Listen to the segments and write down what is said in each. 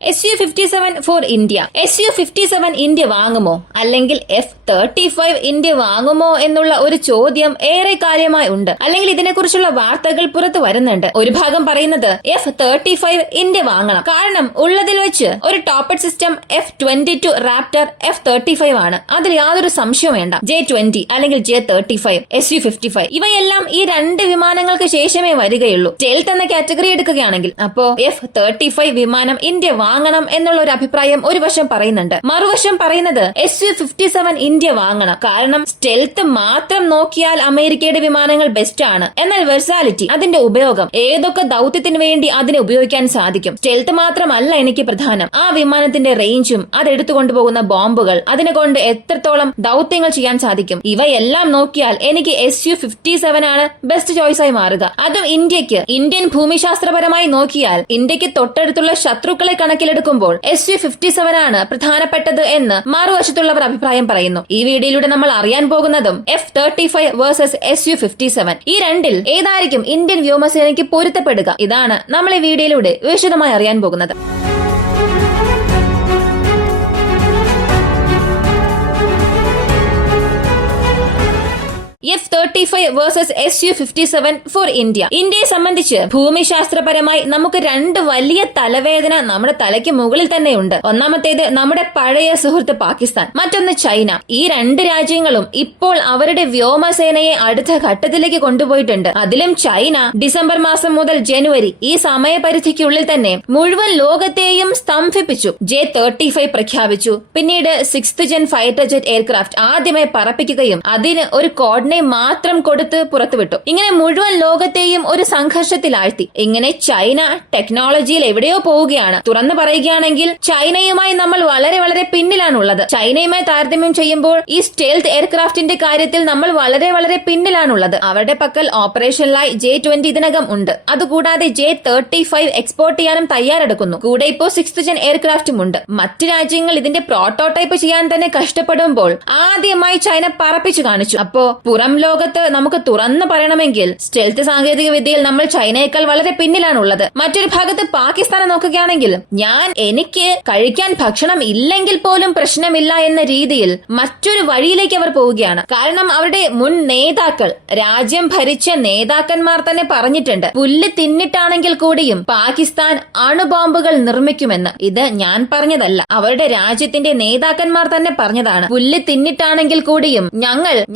SU-57 for India. SU-57 India വാങ്ങുമോ അല്ലെങ്കിൽ F-35 India വാങ്ങുമോ എന്നുള്ള ഒരു ചോദ്യം ഏറെ കാര്യമായി ഉണ്ട്. അല്ലെങ്കിൽ ഇതിനെക്കുറിച്ചുള്ള വാർത്തകൾ പുറത്തു വരുന്നുണ്ട്. ഒരു ഭാഗം പറയുന്നത് F-35 ഇന്ത്യ വാങ്ങണം, കാരണം ഉള്ളതിൽ വെച്ച് ഒരു ടോപ്പഡ് സിസ്റ്റം F-22 റാപ്റ്റർ F-35 ആണ്. അതിൽ യാതൊരു സംശയവും വേണ്ട. J-20 അല്ലെങ്കിൽ J-35, SU-55 ഇവയെല്ലാം ഈ രണ്ട് വിമാനങ്ങൾക്ക് ശേഷമേ വരികയുള്ളൂ. സ്റ്റെൽത്ത് എന്ന കാറ്റഗറി എടുക്കുകയാണെങ്കിൽ അപ്പോ F-35 വിമാനം ഇന്ത്യ വാങ്ങണം എന്നുള്ള ഒരു അഭിപ്രായം ഒരു വശം പറയുന്നുണ്ട്. മറുവശം പറയുന്നത് SU-57 ഇന്ത്യ വാങ്ങണം, കാരണം സ്റ്റെൽത്ത് മാത്രം നോക്കിയാൽ അമേരിക്കയുടെ വിമാനങ്ങൾ ബെസ്റ്റ് ആണ്. എന്നാൽ വെർസാലിറ്റി, അതിന്റെ ഉപയോഗം, ഏതൊക്കെ ദൌത്യത്തിന് വേണ്ടി അതിനെ ഉപയോഗിക്കാൻ സാധിക്കും. സ്റ്റെൽത്ത് മാത്രമല്ല എനിക്ക് പ്രധാനം, ആ വിമാനത്തിന്റെ റേഞ്ചും അതെടുത്തു കൊണ്ടുപോകുന്ന ബോംബുകൾ, അതിനെ കൊണ്ട് എത്രത്തോളം ദൌത്യങ്ങൾ ചെയ്യാൻ സാധിക്കും, ഇവയെല്ലാം നോക്കിയാൽ എനിക്ക് SU-57 ആണ് ബെസ്റ്റ് ചോയ്സായി മാറുക. അതും ഇന്ത്യക്ക്, ഇന്ത്യൻ ഭൂമിശാസ്ത്രപരമായി നോക്കിയാൽ ഇന്ത്യക്ക് തൊട്ടടുത്തുള്ള ശത്രുക്കളെ കണക്കിലെടുക്കുമ്പോൾ SU-57 ആണ് പ്രധാനപ്പെട്ടത് എന്ന് മറുവശത്തുള്ളവർ അഭിപ്രായം പറയുന്നു. ഈ വീഡിയോയിലൂടെ നമ്മൾ അറിയാൻ പോകുന്നതും F-35 വേഴ്സസ് SU-57, ഈ രണ്ടിൽ ഏതായിരിക്കും ഇന്ത്യൻ വ്യോമസേനയ്ക്ക് പൊരുത്തപ്പെടുക, ഇതാണ് നമ്മൾ ഈ വീഡിയോയിലൂടെ വിശദമായി അറിയാൻ പോകുന്നത്. F-35 versus SU-57 for India. ഇന്ത്യയെ സംബന്ധിച്ച് ഭൂമിശാസ്ത്രപരമായി നമുക്ക് രണ്ട് വലിയ തലവേദന നമ്മുടെ തലയ്ക്ക് മുകളിൽ തന്നെയുണ്ട്. ഒന്നാമത്തേത് നമ്മുടെ പഴയ സുഹൃത്ത് പാകിസ്ഥാൻ, മറ്റൊന്ന് ചൈന. ഈ രണ്ട് രാജ്യങ്ങളും ഇപ്പോൾ അവരുടെ വ്യോമസേനയെ അടുത്ത ഘട്ടത്തിലേക്ക് കൊണ്ടുപോയിട്ടുണ്ട്. അതിലും ചൈന ഡിസംബർ മാസം മുതൽ ജനുവരി ഈ സമയപരിധിക്കുള്ളിൽ തന്നെ മുഴുവൻ ലോകത്തെയും സ്തംഭിപ്പിച്ചു. J-35 പ്രഖ്യാപിച്ചു. പിന്നീട് 6th gen fighter jet aircraft ആദ്യമേ പറപ്പിക്കുകയും അതിന് ഒരു കോർഡിനേറ്റ് മാത്രം കൊടുത്ത് പുറത്തുവിട്ടു. ഇങ്ങനെ മുഴുവൻ ലോകത്തെയും ഒരു സംഘർഷത്തിലാഴ്ത്തി. ഇങ്ങനെ ചൈന ടെക്നോളജിയിൽ എവിടെയോ പോവുകയാണ്. തുറന്നു പറയുകയാണെങ്കിൽ ചൈനയുമായി നമ്മൾ വളരെ വളരെ പിന്നിലാണുള്ളത്. ചൈനയുമായി താരതമ്യം ചെയ്യുമ്പോൾ ഈ സ്റ്റെൽത്ത് എയർക്രാഫ്റ്റിന്റെ കാര്യത്തിൽ നമ്മൾ വളരെ വളരെ പിന്നിലാണുള്ളത്. അവരുടെ പക്കൽ ഓപ്പറേഷനിലായി J-20 ഇതിനകം ഉണ്ട്. അതുകൂടാതെ J-35 എക്സ്പോർട്ട് ചെയ്യാനും തയ്യാറെടുക്കുന്നു. കൂടെ ഇപ്പോൾ 6th ജെൻ എയർക്രാഫ്റ്റും ഉണ്ട്. മറ്റ് രാജ്യങ്ങൾ ഇതിന്റെ പ്രോട്ടോടൈപ്പ് ചെയ്യാൻ തന്നെ കഷ്ടപ്പെടുമ്പോൾ ആദ്യമായി ചൈന പറപ്പിച്ചു കാണിച്ചു. അപ്പോ പുറം ലോകത്ത് നമുക്ക് തുറന്നു പറയണമെങ്കിൽ സ്റ്റെൽത്ത് സാങ്കേതിക വിദ്യയിൽ നമ്മൾ ചൈനയേക്കാൾ വളരെ പിന്നിലാണുള്ളത്. മറ്റൊരു ഭാഗത്ത് പാകിസ്ഥാനെ നോക്കുകയാണെങ്കിൽ എനിക്ക് കഴിക്കാൻ ഭക്ഷണം ഇല്ലെങ്കിൽ പോലും പ്രശ്നമില്ല എന്ന രീതിയിൽ മറ്റൊരു വഴിയിലേക്ക് അവർ പോവുകയാണ്. കാരണം അവരുടെ മുൻ നേതാക്കൾ, രാജ്യം ഭരിച്ച നേതാക്കന്മാർ തന്നെ പറഞ്ഞിട്ടുണ്ട്, പുല്ല് തിന്നിട്ടാണെങ്കിൽ കൂടിയും പാകിസ്ഥാൻ അണുബോംബുകൾ നിർമ്മിക്കുമെന്ന്. ഇത് ഞാൻ പറഞ്ഞതല്ല, അവരുടെ രാജ്യത്തിന്റെ നേതാക്കന്മാർ തന്നെ പറഞ്ഞതാണ്. പുല്ല് തിന്നിട്ടാണെങ്കിൽ കൂടിയും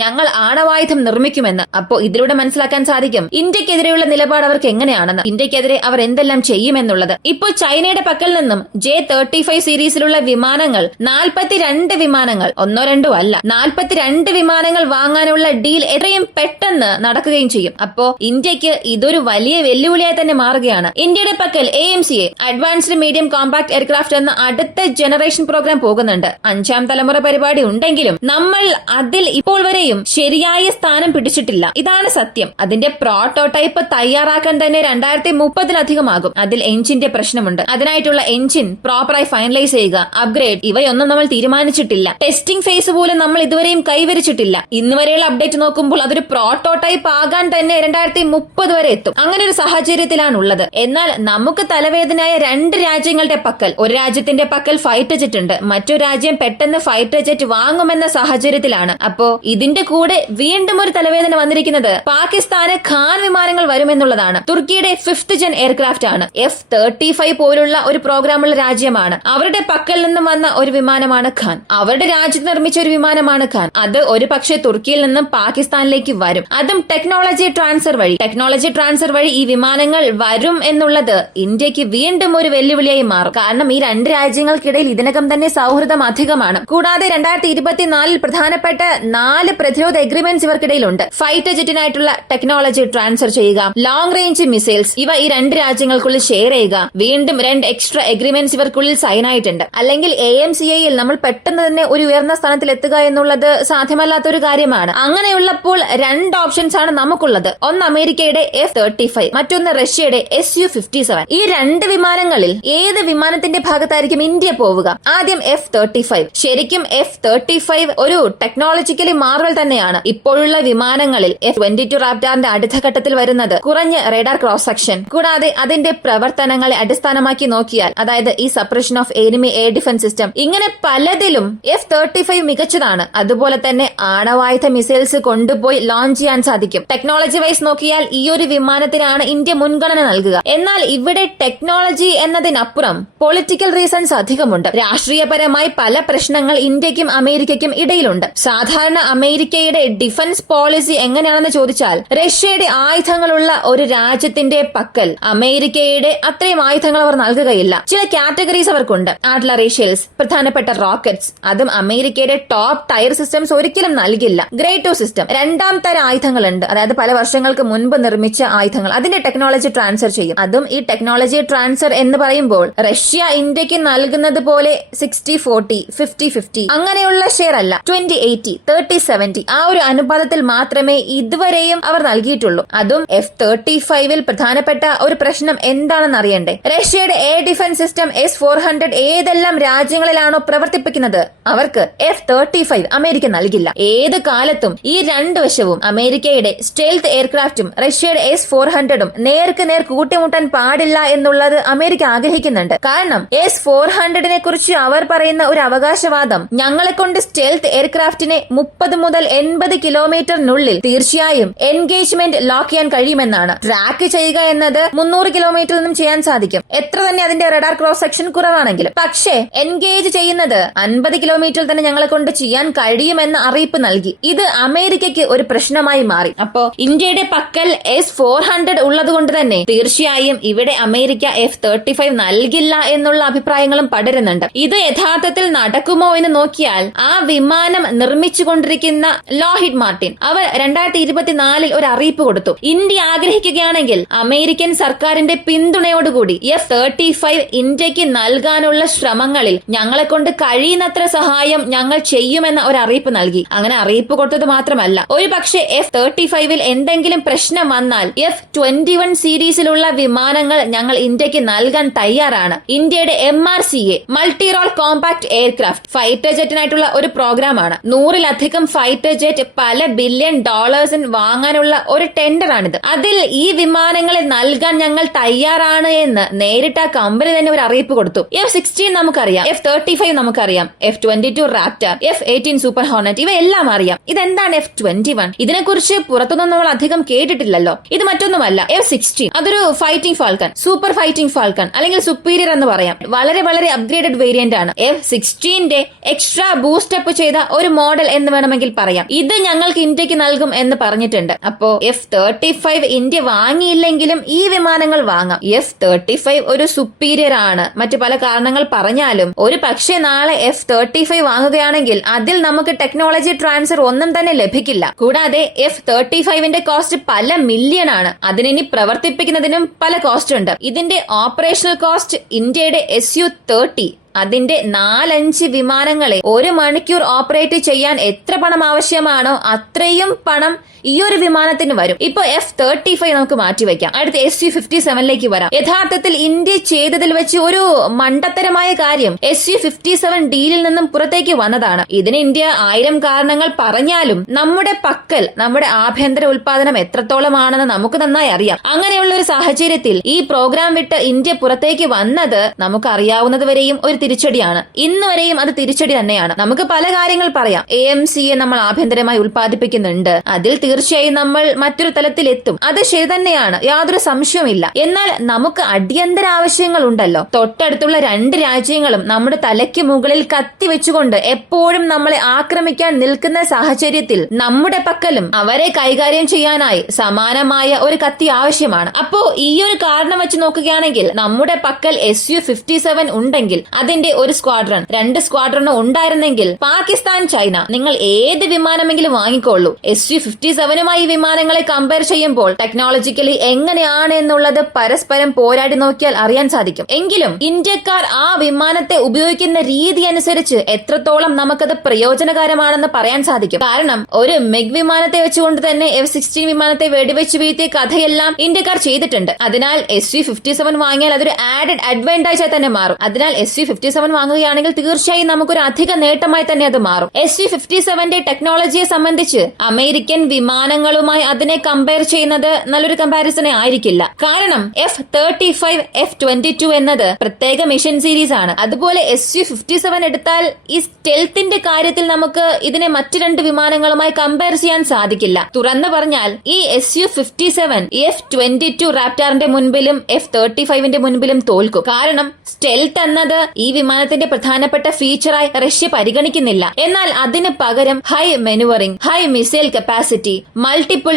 ഞങ്ങൾ ആണവായുധം നിർമ്മിക്കുമെന്ന്. അപ്പോ ഇതിലൂടെ മനസ്സിലാക്കാൻ സാധിക്കും ഇന്ത്യക്കെതിരെയുള്ള നിലപാട് അവർക്ക് എങ്ങനെയാണെന്ന്, ഇന്ത്യക്കെതിരെ അവർ എന്തെല്ലാം ചെയ്യുമെന്നുള്ളത്. ഇപ്പോൾ ചൈനയുടെ പക്കൽ നിന്നും J-35 സീരീസിലുള്ള വിമാനങ്ങൾ 42 വിമാനങ്ങൾ, ഒന്നോ രണ്ടോ അല്ല, 42 വിമാനങ്ങൾ വാങ്ങാനുള്ള ഡീൽ എത്രയും പെട്ടെന്ന് നടക്കുകയും ചെയ്യും. അപ്പോ ഇന്ത്യക്ക് ഇതൊരു വലിയ വെല്ലുവിളിയായി തന്നെ മാറുകയാണ്. ഇന്ത്യയുടെ പക്കൽ AMCA, advanced medium compact aircraft എന്ന അടുത്ത ജനറേഷൻ പ്രോഗ്രാം പോകുന്നുണ്ട്. 5ാം തലമുറ പരിപാടി ഉണ്ടെങ്കിലും നമ്മൾ അതിൽ ഇപ്പോൾ വരെയും ശരിയായ സ്ഥാനം പിടിച്ചിട്ടില്ല. ഇതാണ് സത്യം. അതിന്റെ പ്രോട്ടോടൈപ്പ് തയ്യാറാക്കാൻ തന്നെ 2030-ലധികമാകും. അതിൽ എഞ്ചിന്റെ പ്രശ്നമുണ്ട്. അതിനായിട്ടുള്ള എഞ്ചിൻ പ്രോപ്പറായി ഫൈനലൈസ് ചെയ്യുക, അപ്ഗ്രേഡ്, ഇവയൊന്നും നമ്മൾ തീരുമാനിച്ചിട്ടില്ല. ടെസ്റ്റിംഗ് ഫേസ് പോലും നമ്മൾ ഇതുവരെയും കൈവരിച്ചിട്ടില്ല. ഇന്ന് വരെയുള്ള അപ്ഡേറ്റ് നോക്കുമ്പോൾ അതൊരു പ്രോട്ടോടൈപ്പ് ആകാൻ തന്നെ 2030 വരെ എത്തും. അങ്ങനെ ഒരു സാഹചര്യത്തിലാണുള്ളത്. എന്നാൽ നമുക്ക് തലവേദനയായ രണ്ട് രാജ്യങ്ങളുടെ പക്കൽ, ഒരു രാജ്യത്തിന്റെ പക്കൽ ഫൈറ്റർ ജെറ്റ് ഉണ്ട്, മറ്റൊരു രാജ്യം പെട്ടെന്ന് ഫൈറ്റർ ജെറ്റ് വാങ്ങുമെന്ന സാഹചര്യത്തിലാണ്. അപ്പോ ഇതിന്റെ കൂടെ വീണ്ടും ഒരു തലവേദന വന്നിരിക്കുന്നത് പാകിസ്ഥാന് ഖാൻ വിമാനങ്ങൾ വരുമെന്നുള്ളതാണ്. തുർക്കിയുടെ 5th ജെൻ എയർക്രാഫ്റ്റ് ആണ്. F-35 പോലുള്ള ഒരു പ്രോഗ്രാമുള്ള രാജ്യമാണ്. അവരുടെ പക്കൽ നിന്നും വന്ന ഒരു വിമാനമാണ് ഖാൻ. അവരുടെ രാജ്യത്ത് നിർമ്മിച്ച ഒരു വിമാനമാണ് ഖാൻ. അത് ഒരു പക്ഷേ തുർക്കിയിൽ നിന്നും പാകിസ്ഥാനിലേക്ക് വരും. അതും ടെക്നോളജി ട്രാൻസ്ഫർ വഴി ഈ വിമാനങ്ങൾ വരും എന്നുള്ളത് ഇന്ത്യക്ക് വീണ്ടും ഒരു വെല്ലുവിളിയായി മാറും. കാരണം ഈ രണ്ട് രാജ്യങ്ങൾക്കിടയിൽ ഇതിനകം തന്നെ സൗഹൃദം അധികമാണ്. കൂടാതെ 2024 പ്രധാനപ്പെട്ട 4 പ്രതിരോധ എഗ്രിമെന്റ്സ് ഇവർക്കിടയിലുണ്ട്. ഫൈറ്റർ ജെറ്റിനായിട്ടുള്ള ടെക്നോളജി ട്രാൻസ്ഫർ ചെയ്യുക, ലോങ് റേഞ്ച് മിസൈൽസ്, ഇവ ഈ രണ്ട് രാജ്യങ്ങൾക്കുള്ളിൽ ഷെയർ ചെയ്യുക. വീണ്ടും 2 എക്സ്ട്രാ എഗ്രിമെന്റ്സ് ഇവർക്കുള്ളിൽ സൈൻ ആയിട്ടുണ്ട്. അല്ലെങ്കിൽ AMCAയിൽ നമ്മൾ പെട്ടെന്ന് തന്നെ ഒരു ഉയർന്ന സ്ഥാനത്തിൽ എത്തുക എന്നുള്ളത് സാധ്യമല്ലാത്തൊരു കാര്യമാണ്. അങ്ങനെയുള്ളപ്പോൾ 2 ഓപ്ഷൻസ് ആണ് നമുക്കുള്ളത്. ഒന്ന് അമേരിക്കയുടെ F-35, മറ്റൊന്ന് റഷ്യയുടെ SU-57. ഈ 2 വിമാനങ്ങളിൽ ഏത് വിമാനത്തിന്റെ ഭാഗത്തായിരിക്കും ഇന്ത്യ പോവുക? ആദ്യം F-35. ശരിക്കും F-35 ഒരു ടെക്നോളജിക്കലി മാർവൽ തന്നെയാണ്. ഇപ്പോൾ ഇപ്പോഴുള്ള വിമാനങ്ങളിൽ F-22 റാപ്റ്ററിന്റെ അടുത്ത ഘട്ടത്തിൽ വരുന്നത് കുറഞ്ഞ റേഡാർ ക്രോസ് സെക്ഷൻ, കൂടാതെ അതിന്റെ പ്രവർത്തനങ്ങളെ അടിസ്ഥാനമാക്കി നോക്കിയാൽ, അതായത് ഈ suppression of enemy air defence system, ഇങ്ങനെ പലതിലും F-35 മികച്ചതാണ്. അതുപോലെ തന്നെ ആണവായുധ മിസൈൽസ് കൊണ്ടുപോയി ലോഞ്ച് ചെയ്യാൻ സാധിക്കും. ടെക്നോളജി വൈസ് നോക്കിയാൽ ഈ ഒരു വിമാനത്തിനാണ് ഇന്ത്യ മുൻഗണന നൽകുക. എന്നാൽ ഇവിടെ ടെക്നോളജി എന്നതിനപ്പുറം പൊളിറ്റിക്കൽ റീസൺസ് അധികമുണ്ട്. രാഷ്ട്രീയപരമായി പല പ്രശ്നങ്ങൾ ഇന്ത്യക്കും അമേരിക്കയ്ക്കും ഇടയിലുണ്ട്. സാധാരണ അമേരിക്കയുടെ ഡിഫൻസ് പോളിസി എങ്ങനെയാണെന്ന് ചോദിച്ചാൽ, റഷ്യയുടെ ആയുധങ്ങളുള്ള ഒരു രാജ്യത്തിന്റെ പക്കൽ അമേരിക്കയുടെ അത്രയും ആയുധങ്ങൾ അവർ നൽകുകയില്ല. ചില കാറ്റഗറീസ് അവർക്കുണ്ട്. ആർട്ടിലറി ഷെൽസ്, പ്രധാനപ്പെട്ട റോക്കറ്റ്സ്, അതും അമേരിക്കയുടെ ടോപ്പ് ടയർ സിസ്റ്റംസ് ഒരിക്കലും നൽകില്ല. ഗ്രേഡ് 2 സിസ്റ്റം, രണ്ടാം തര ആയുധങ്ങളുണ്ട്, അതായത് പല വർഷങ്ങൾക്ക് മുൻപ് നിർമ്മിച്ച ആയുധങ്ങൾ, അതിന്റെ ടെക്നോളജി ട്രാൻസ്ഫർ ചെയ്യും. അതും ഈ ടെക്നോളജി ട്രാൻസ്ഫർ എന്ന് പറയുമ്പോൾ റഷ്യ ഇന്ത്യക്ക് നൽകുന്നത് പോലെ 60-40, 50-50 അങ്ങനെയുള്ള ഷെയർ അല്ല. 20-80, 30-70 ആ ഒരു അനുപാതത്തിൽ മാത്രമേ ഇതുവരെയും അവർ നൽകിയിട്ടുള്ളൂ. അതും F-35 പ്രധാനപ്പെട്ട ഒരു പ്രശ്നം എന്താണെന്ന് അറിയണ്ടേ? റഷ്യയുടെ എയർ ഡിഫൻസ് സിസ്റ്റം S-400 ഏതെല്ലാം രാജ്യങ്ങളിലാണോ പ്രവർത്തിപ്പിക്കുന്നത്, അവർക്ക് F-35 അമേരിക്ക നൽകില്ല. ഏത് കാലത്തും ഈ രണ്ട് വശവും, അമേരിക്കയുടെ സ്റ്റെൽത്ത് എയർക്രാഫ്റ്റും റഷ്യയുടെ S-400 നേർക്ക് നേർ കൂട്ടിമുട്ടാൻ പാടില്ല എന്നുള്ളത് അമേരിക്ക ആഗ്രഹിക്കുന്നുണ്ട്. കാരണം S-400 കുറിച്ച് അവർ പറയുന്ന ഒരു അവകാശവാദം, ഞങ്ങളെ കൊണ്ട് സ്റ്റെൽത്ത് എയർക്രാഫ്റ്റിനെ 30 മുതൽ 80 കിലോമീറ്ററിനുള്ളിൽ തീർച്ചയായും എൻഗേജ്മെന്റ് ലോക്ക് ചെയ്യാൻ കഴിയുമെന്നാണ്. ട്രാക്ക് ചെയ്യുക എന്നത് 300 കിലോമീറ്ററിൽ നിന്നും ചെയ്യാൻ സാധിക്കും, എത്ര തന്നെ അതിന്റെ റഡാർ ക്രോസ് സെക്ഷൻ കുറവാണെങ്കിലും. പക്ഷേ എൻഗേജ് ചെയ്യുന്നത് 50 കിലോമീറ്ററിൽ തന്നെ ഞങ്ങളെ കൊണ്ട് ചെയ്യാൻ കഴിയുമെന്ന അറിയിപ്പ് നൽകി. ഇത് അമേരിക്കയ്ക്ക് ഒരു പ്രശ്നമായി മാറി. അപ്പോ ഇന്ത്യയുടെ പക്കൽ S-400 ഉള്ളതുകൊണ്ട് തന്നെ തീർച്ചയായും ഇവിടെ അമേരിക്ക F-35 നൽകില്ല എന്നുള്ള അഭിപ്രായങ്ങളും പടരുന്നുണ്ട്. ഇത് യഥാർത്ഥത്തിൽ നടക്കുമോ എന്ന് നോക്കിയാൽ, ആ വിമാനം നിർമ്മിച്ചുകൊണ്ടിരിക്കുന്ന ലോഹിഡ് മാർട്ടിൻ അവർ 2024 ഒരു അറിയിപ്പ് കൊടുത്തു. ഇന്ത്യ ആഗ്രഹിക്കുകയാണെങ്കിൽ അമേരിക്കൻ സർക്കാരിന്റെ പിന്തുണയോടുകൂടി F-35 ഇന്ത്യക്ക് നൽകാനുള്ള ശ്രമങ്ങളിൽ ഞങ്ങളെ കൊണ്ട് കഴിയുന്നത്ര സഹായം ഞങ്ങൾ ചെയ്യുമെന്ന ഒരു അറിയിപ്പ് നൽകി. അങ്ങനെ അറിയിപ്പ് കൊടുത്തത് മാത്രമല്ല, ഒരു പക്ഷേ F-35 എന്തെങ്കിലും പ്രശ്നം വന്നാൽ F-21 സീരീസിലുള്ള വിമാനങ്ങൾ ഞങ്ങൾ ഇന്ത്യക്ക് നൽകാൻ തയ്യാറാണ്. ഇന്ത്യയുടെ MRCA multi role compact aircraft fighter ജെറ്റിനായിട്ടുള്ള ഒരു പ്രോഗ്രാമാണ്. 100-ലധികം ഫൈറ്റർ ജെറ്റ് പല ബില്യൺ ഡോളേഴ്സിന് വാങ്ങാനുള്ള ഒരു ടെൻഡറാണിത്. അതിൽ ഈ വിമാനങ്ങളെ നൽകാൻ ഞങ്ങൾ തയ്യാറാണ് എന്ന് നേരിട്ട് ആ കമ്പനി തന്നെ ഒരു അറിയിപ്പ് കൊടുത്തു. F-16 നമുക്കറിയാം, F-35 നമുക്കറിയാം, F-22 Raptor, F-18 super Hornet ഇവയെല്ലാം അറിയാം. ഇതെന്താണ് F-21? ഇതിനെക്കുറിച്ച് പുറത്തുനിന്നും നമ്മൾ അധികം കേട്ടിട്ടില്ലല്ലോ. ഇത് മറ്റൊന്നുമല്ല, F-16 അതൊരു fighting falcon, super fighting falcon അല്ലെങ്കിൽ സുപ്പീരിയർ എന്ന് പറയാം. വളരെ വളരെ അപ്ഗ്രേഡഡ് വേരിയന്റ് ആണ്. F-16 എക്സ്ട്രാ ബൂസ്റ്റപ്പ് ചെയ്ത ഒരു മോഡൽ എന്ന് വേണമെങ്കിൽ പറയാം. ഇത് ഞങ്ങൾക്ക് ഇന്ത്യക്ക് നൽകും എന്ന് പറഞ്ഞിട്ടുണ്ട്. അപ്പോ F-35 ഇന്ത്യ വാങ്ങിയില്ലെങ്കിലും ഈ വിമാനങ്ങൾ വാങ്ങാം. F-35 ഒരു സുപ്പീരിയർ ആണ്. മറ്റു പല കാരണങ്ങൾ പറഞ്ഞാലും ഒരു പക്ഷേ നാളെ F-35 വാങ്ങുകയാണെങ്കിൽ അതിൽ നമുക്ക് ടെക്നോളജി ട്രാൻസ്ഫർ ഒന്നും തന്നെ ലഭിക്കില്ല. കൂടാതെ F-35 കോസ്റ്റ് പല മില്യൺ ആണ്. അതിനി പ്രവർത്തിപ്പിക്കുന്നതിനും പല കോസ്റ്റ് ഉണ്ട്. ഇതിന്റെ ഓപ്പറേഷണൽ കോസ്റ്റ് ഇന്ത്യയുടെ Su-30 അതിന്റെ 4-5 വിമാനങ്ങളെ 1 മണിക്കൂർ ഓപ്പറേറ്റ് ചെയ്യാൻ എത്ര പണം ആവശ്യമാണോ അത്രയും പണം ഈ ഒരു വിമാനത്തിന് വരും. ഇപ്പൊ F-35 നമുക്ക് മാറ്റിവെക്കാം. അടുത്ത Su-57 വരാം. യഥാർത്ഥത്തിൽ ഇന്ത്യ ചെയ്തതിൽ വെച്ച് ഒരു മണ്ടത്തരമായ കാര്യം Su-57 ഡീലിൽ നിന്നും പുറത്തേക്ക് വന്നതാണ്. ഇതിന് ഇന്ത്യ 1000 കാരണങ്ങൾ പറഞ്ഞാലും നമ്മുടെ പക്കൽ നമ്മുടെ ആഭ്യന്തര ഉൽപാദനം എത്രത്തോളമാണെന്ന് നമുക്ക് നന്നായി അറിയാം. അങ്ങനെയുള്ള ഒരു സാഹചര്യത്തിൽ ഈ പ്രോഗ്രാം വിട്ട് ഇന്ത്യ പുറത്തേക്ക് വന്നത് നമുക്ക് അറിയാവുന്നതുവരെയും ഒരു തിരിച്ചടിയാണ്. ഇന്നുവരെയും അത് തിരിച്ചടി തന്നെയാണ്. നമുക്ക് പല കാര്യങ്ങൾ പറയാം. AMCയെ നമ്മൾ ആഭ്യന്തരമായി ഉൽപ്പാദിപ്പിക്കുന്നുണ്ട്, അതിൽ തീർച്ചയായും നമ്മൾ മറ്റൊരു തലത്തിലെത്തും. അത് ശരി തന്നെയാണ്, യാതൊരു സംശയവുമില്ല. എന്നാൽ നമുക്ക് അടിയന്തര ആവശ്യങ്ങൾ ഉണ്ടല്ലോ. തൊട്ടടുത്തുള്ള 2 രാജ്യങ്ങളും നമ്മുടെ തലയ്ക്ക് മുകളിൽ കത്തിവെച്ചുകൊണ്ട് എപ്പോഴും നമ്മളെ ആക്രമിക്കാൻ നിൽക്കുന്ന സാഹചര്യത്തിൽ നമ്മുടെ പക്കലും അവരെ കൈകാര്യം ചെയ്യാനായി സമാനമായ ഒരു കത്തി ആവശ്യമാണ്. അപ്പോ ഈ ഒരു കാരണം വെച്ച് നോക്കുകയാണെങ്കിൽ നമ്മുടെ പക്കൽ Su-57 ഉണ്ടെങ്കിൽ അതിന്റെ ഒരു സ്ക്വാഡ്രൺ 2 സ്ക്വാഡ്രണോ ഉണ്ടായിരുന്നെങ്കിൽ പാകിസ്ഥാൻ, ചൈന നിങ്ങൾ ഏത് വിമാനമെങ്കിലും വാങ്ങിക്കൊള്ളൂ. Su-57മായി വിമാനങ്ങളെ കമ്പയർ ചെയ്യുമ്പോൾ ടെക്നോളജിക്കലി എങ്ങനെയാണ് എന്നുള്ളത് പരസ്പരം പോരാടി നോക്കിയാൽ അറിയാൻ സാധിക്കും. എങ്കിലും ഇന്ത്യക്കാർ ആ വിമാനത്തെ ഉപയോഗിക്കുന്ന രീതി അനുസരിച്ച് എത്രത്തോളം നമുക്കത് പ്രയോജനകരമാണെന്ന് പറയാൻ സാധിക്കും. കാരണം ഒരു മെഗ് വിമാനത്തെ വെച്ചുകൊണ്ട് തന്നെ F-16 വിമാനത്തെ വെടിവെച്ച് വീഴ്ത്തിയ കഥയെല്ലാം ഇന്ത്യക്കാർ ചെയ്തിട്ടുണ്ട്. അതിനാൽ Su-57 വാങ്ങിയാൽ അതൊരു ആഡഡ് അഡ്വാൻറ്റേജ് ആയി തന്നെ മാറും. അതിനാൽ Su-57 SU-57 വാങ്ങുകയാണെങ്കിൽ തീർച്ചയായും നമുക്കൊരു അധിക നേട്ടമായി തന്നെ അത് മാറും. SU-57ന്റെ ടെക്നോളജിയെ സംബന്ധിച്ച് അമേരിക്കൻ വിമാനങ്ങളുമായി അതിനെ കമ്പയർ ചെയ്യുന്നത് നല്ലൊരു കമ്പാരിസണെ ആയിരിക്കില്ല. കാരണം F-35, F-22 എന്നത് പ്രത്യേക മിഷൻ സീരീസ് ആണ്. അതുപോലെ SU-57 എടുത്താൽ ഈ സ്റ്റെൽത്തിന്റെ കാര്യത്തിൽ നമുക്ക് ഇതിനെ മറ്റു രണ്ട് വിമാനങ്ങളുമായി കമ്പയർ ചെയ്യാൻ സാധിക്കില്ല. തുറന്നു പറഞ്ഞാൽ ഈ SU-57 F-22 റാപ്റ്റാറിന്റെ മുൻപിലും F-35ന്റെ മുൻപിലും തോൽക്കും. കാരണം സ്റ്റെൽത്ത് എന്നത് ഈ വിമാനത്തിന്റെ പ്രധാനപ്പെട്ട ഫീച്ചറായി റഷ്യ പരിഗണിക്കുന്നില്ല. എന്നാൽ അതിന് പകരം high manoeuvring, high missile capacity, multiple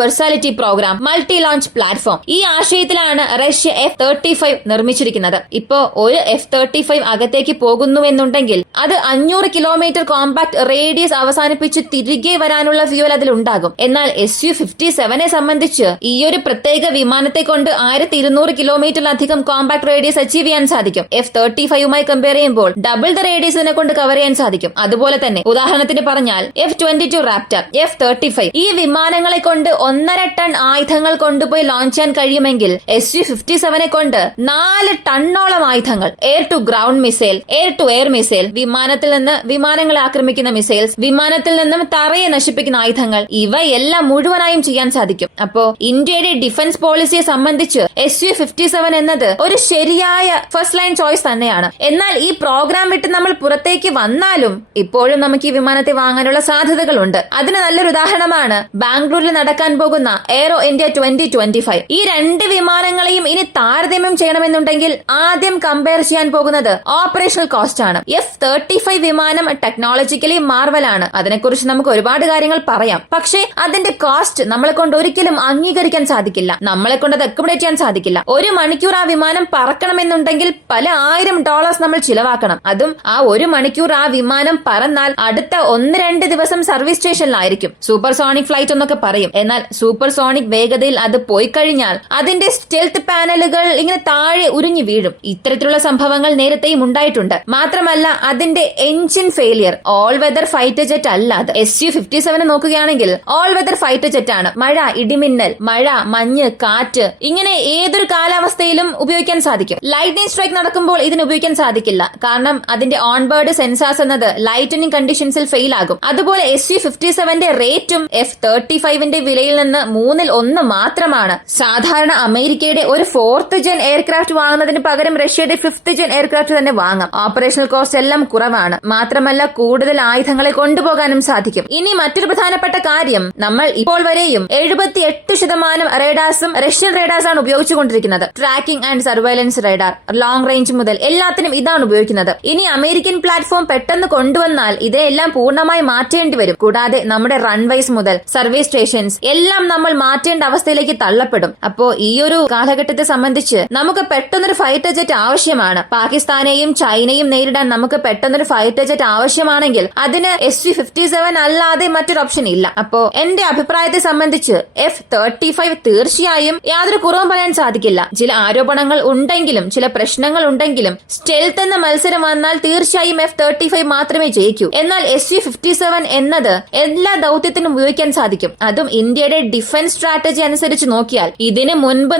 versatility programme, multi launch platform, ഈ ആശയത്തിലാണ് റഷ്യ F-35 നിർമ്മിച്ചിരിക്കുന്നത്. ഇപ്പോ ഒരു F-35 അകത്തേക്ക് പോകുന്നുവെന്നുണ്ടെങ്കിൽ അത് 500 കിലോമീറ്റർ കോമ്പാക്ട് റേഡിയസ് അവസാനിപ്പിച്ച് തിരികെ വരാനുള്ള ഫ്യൂവൽ അതിലുണ്ടാകും. എന്നാൽ SU-57നെ സംബന്ധിച്ച് ഈ ഒരു പ്രത്യേക വിമാനത്തെ കൊണ്ട് 1200 കിലോമീറ്ററിലധികം കോമ്പാക്ട് റേഡിയസ് അച്ചീവ് ചെയ്യാൻ സാധിക്കും. F-35യുമായി കമ്പയർ ചെയ്യുമ്പോൾ ഡബിൾ ദ റേഡിയസ് ഇതിനെ കൊണ്ട് കവർ ചെയ്യാൻ സാധിക്കും. അതുപോലെ തന്നെ ഉദാഹരണത്തിന് പറഞ്ഞാൽ F-22 റാപ്റ്റർ, F-35 ഈ വിമാനങ്ങളെ കൊണ്ട് 1.5 ടൺ ആയുധങ്ങൾ കൊണ്ടുപോയി ലോഞ്ച് ചെയ്യാൻ കഴിയുമെങ്കിൽ SU-57നെ കൊണ്ട് 4 ടണ്ണോളം ആയുധങ്ങൾ, air to ground missile, air to air missile, വിമാനത്തിൽ നിന്ന് വിമാനങ്ങളെ ആക്രമിക്കുന്ന മിസൈൽസ്, വിമാനത്തിൽ നിന്നും തറയെ നശിപ്പിക്കുന്ന ആയുധങ്ങൾ, ഇവയെല്ലാം മുഴുവനായും ചെയ്യാൻ സാധിക്കും. അപ്പോ ഇന്ത്യയുടെ ഡിഫൻസ് പോളിസിയെ സംബന്ധിച്ച് SU-57 എന്നത് ഒരു ശരിയായ ഫസ്റ്റ് ലൈൻ ചോയ്സ് തന്നെയാണ്. എന്നാൽ ഈ പ്രോഗ്രാം വിട്ട് നമ്മൾ പുറത്തേക്ക് വന്നാലും ഇപ്പോഴും നമുക്ക് ഈ വിമാനത്തെ വാങ്ങാനുള്ള സാധ്യതകളുണ്ട്. അതിന് നല്ലൊരു ഉദാഹരണമാണ് ബാംഗ്ലൂരിൽ നടക്കാൻ പോകുന്ന എയ്റോ ഇന്ത്യ 2025. ഈ രണ്ട് വിമാനങ്ങളെയും ഇനി താരതമ്യം ചെയ്യണമെന്നുണ്ടെങ്കിൽ ആദ്യം കമ്പയർ ചെയ്യാൻ പോകുന്നത് ഓപ്പറേഷണൽ കോസ്റ്റ് ആണ്. F-35 വിമാനം ടെക്നോളജിക്കലി മാർവലാണ്. അതിനെക്കുറിച്ച് നമുക്ക് ഒരുപാട് കാര്യങ്ങൾ പറയാം. പക്ഷേ അതിന്റെ കോസ്റ്റ് നമ്മളെ കൊണ്ട് ഒരിക്കലും അംഗീകരിക്കാൻ സാധിക്കില്ല. നമ്മളെ കൊണ്ട് അത് അക്കോമഡേറ്റ് ചെയ്യാൻ സാധിക്കില്ല. ഒരു മണിക്കൂർ ആ വിമാനം പറക്കണമെന്നുണ്ടെങ്കിൽ പല $1000 നമ്മൾ ചിലവാക്കണം. അതും ആ ഒരു മണിക്കൂർ ആ വിമാനം പറന്നാൽ അടുത്ത 1-2 ദിവസം സർവീസ് സ്റ്റേഷനിലായിരിക്കും. സൂപ്പർസോണിക് ഫ്ലൈറ്റ് എന്നൊക്കെ പറയും. എന്നാൽ സൂപ്പർസോണിക് വേഗതയിൽ അത് പോയി കഴിഞ്ഞാൽ അതിന്റെ സ്റ്റെൽത്ത് പാനലുകൾ ഇങ്ങനെ താഴെ ഉരിഞ്ഞു വീഴും. ഇത്തരത്തിലുള്ള സംഭവങ്ങൾ നേരത്തെയും ഉണ്ടായിട്ടുണ്ട്. മാത്രമല്ല അതിന്റെ engine failure all weather fighter jet അല്ലാതെ SU-57 നോക്കുകയാണെങ്കിൽ ഓൾ വെതർ ഫൈറ്റർ ജെറ്റ് ആണ്. മഴ, ഇടിമിന്നൽ, മഴ, മഞ്ഞ്, കാറ്റ്, ഇങ്ങനെ ഏതൊരു കാലാവസ്ഥയിലും ഉപയോഗിക്കാൻ സാധിക്കും. ലൈറ്റ്നിങ് സ്ട്രൈക്ക് നടക്കുമ്പോൾ ഇതിന് ഉപയോഗിക്കാൻ സാധിക്കില്ല. കാരണം അതിന്റെ ഓൺബോർഡ് സെൻസാർസ് എന്നത് ലൈറ്റനിങ് കണ്ടീഷൻസിൽ ഫെയിൽ ആകും. അതുപോലെ SU-57ന്റെ റേറ്റും F-35ന്റെ വിലയിൽ നിന്ന് 1/3 മാത്രമാണ്. സാധാരണ അമേരിക്കയുടെ ഒരു 4th ജെൻ എയർക്രാഫ്റ്റ് വാങ്ങുന്നതിന് പകരം റഷ്യയുടെ 5th ജെൻ എയർക്രാഫ്റ്റ് തന്നെ വാങ്ങാം. ഓപ്പറേഷണൽ കോസ്റ്റ് എല്ലാം കുറവാണ്. മാത്രമല്ല കൂടുതൽ ആയുധങ്ങളെ കൊണ്ടുപോകാനും സാധിക്കും. ഇനി മറ്റൊരു പ്രധാനപ്പെട്ട കാര്യം, നമ്മൾ ഇപ്പോൾ വരെയും 78% റേഡാർസും റഷ്യൻ റേഡാർസാണ് ഉപയോഗിച്ചുകൊണ്ടിരിക്കുന്നത്. Tracking and surveillance radar, long range മുതൽ എല്ലാത്തിനും ഇതാണ് ഉപയോഗിക്കുന്നത്. ഇനി അമേരിക്കൻ പ്ലാറ്റ്ഫോം പെട്ടെന്ന് കൊണ്ടുവന്നാൽ ഇതെല്ലാം പൂർണ്ണമായി മാറ്റേണ്ടി വരും. കൂടാതെ നമ്മുടെ റൺവേസ് മുതൽ സർവീസ് സ്റ്റേഷൻസ് എല്ലാം നമ്മൾ മാറ്റേണ്ട അവസ്ഥയിലേക്ക് തള്ളപ്പെടും. അപ്പോ ഈ ഒരു കാലഘട്ടത്തെ സംബന്ധിച്ച് നമുക്ക് പെട്ടെന്നൊരു ഫൈറ്റർ ജെറ്റ് ആവശ്യമാണ്. പാകിസ്ഥാനെയും ചൈനയും നേരിടാൻ നമുക്ക് പെട്ടെന്നൊരു ഫൈറ്റർ ജെറ്റ് ആവശ്യമാണെങ്കിൽ അതിന് SU-57 അല്ലാതെ മറ്റൊരു ഓപ്ഷൻ ഇല്ല. അപ്പോ എന്റെ അഭിപ്രായത്തെ സംബന്ധിച്ച് F-35 തീർച്ചയായും യാതൊരു കുറവും പറയാൻ സാധിക്കില്ല. ചില ആരോപണങ്ങൾ ഉണ്ടെങ്കിലും ചില പ്രശ്നങ്ങൾ ഉണ്ടെങ്കിലും സ്റ്റെൽത്ത് എന്ന മത്സരം വന്നാൽ തീർച്ചയായും F-35 മാത്രമേ ജയിക്കൂ. എന്നാൽ SU-57 എന്നത് എല്ലാ ദൌത്യത്തിനും ഉപയോഗിക്കാൻ സാധിക്കും. അതും ഇന്ത്യയുടെ ഡിഫൻസ് സ്ട്രാറ്റജി അനുസരിച്ച് നോക്കിയാൽ ഇതിനു മുൻപ്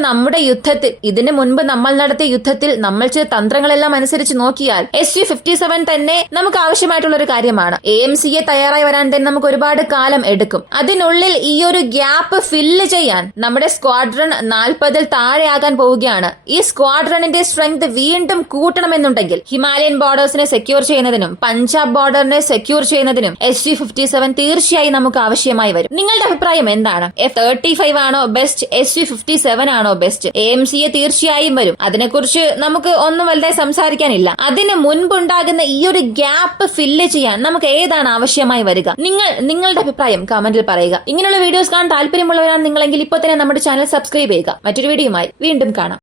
നമ്മൾ നടത്തിയ യുദ്ധത്തിൽ നമ്മൾ ചെയ്ത തന്ത്രങ്ങളെല്ലാം അനുസരിച്ച് നോക്കിയാൽ SU-57 തന്നെ നമുക്ക് ആവശ്യമായിട്ടുള്ള ഒരു കാര്യമാണ്. AMCA തയ്യാറായി വരാൻ തന്നെ നമുക്ക് ഒരുപാട് കാലം എടുക്കും. അതിനുള്ളിൽ ഈ ഒരു ഗ്യാപ്പ് ഫില്ല് ചെയ്യാൻ നമ്മുടെ സ്ക്വാഡ്രൺ 40-ൽ താഴെയാകാൻ പോവുകയാണ്. ഈ സ്ക്വാഡ്രണിന്റെ സ്ട്രെങ്ത് വീണ്ടും കൂട്ടണമെന്നുണ്ടെങ്കിൽ ഹിമാലയൻ ബോർഡേഴ്സിനെ സെക്യൂർ ചെയ്യുന്നതിനും പഞ്ചാബ് ബോർഡറിനെ സെക്യൂർ ചെയ്യുന്നതിനും SU-57 തീർച്ചയായും നമുക്ക് ആവശ്യമായി വരും. നിങ്ങളുടെ അഭിപ്രായം എന്താണ്? F-35 ആണോ ബെസ്റ്റ്? SU-57 ആണോ ബെസ്റ്റ്? AMCA തീർച്ചയായും വരും. അതിനെക്കുറിച്ച് നമുക്ക് ഒന്നും വലുതായി സംസാരിക്കാനില്ല. അതിന് മുൻപുണ്ടാകുന്ന ഈ ഒരു ഗ്യാപ്പ് ഫില്ല് ചെയ്യാൻ നമുക്ക് ഏതാണ് ആവശ്യമായി വരിക? നിങ്ങളുടെ അഭിപ്രായം കമന്റിൽ പറയുക. ഇങ്ങനെയുള്ള വീഡിയോസ് കാണാൻ താല്പര്യമുള്ളവരാണ് നിങ്ങളെങ്കിൽ ഇപ്പോൾ തന്നെ നമ്മുടെ ചാനൽ സബ്സ്ക്രൈബ് ചെയ്യുക. മറ്റൊരു വീഡിയോയുമായി വീണ്ടും കാണാം.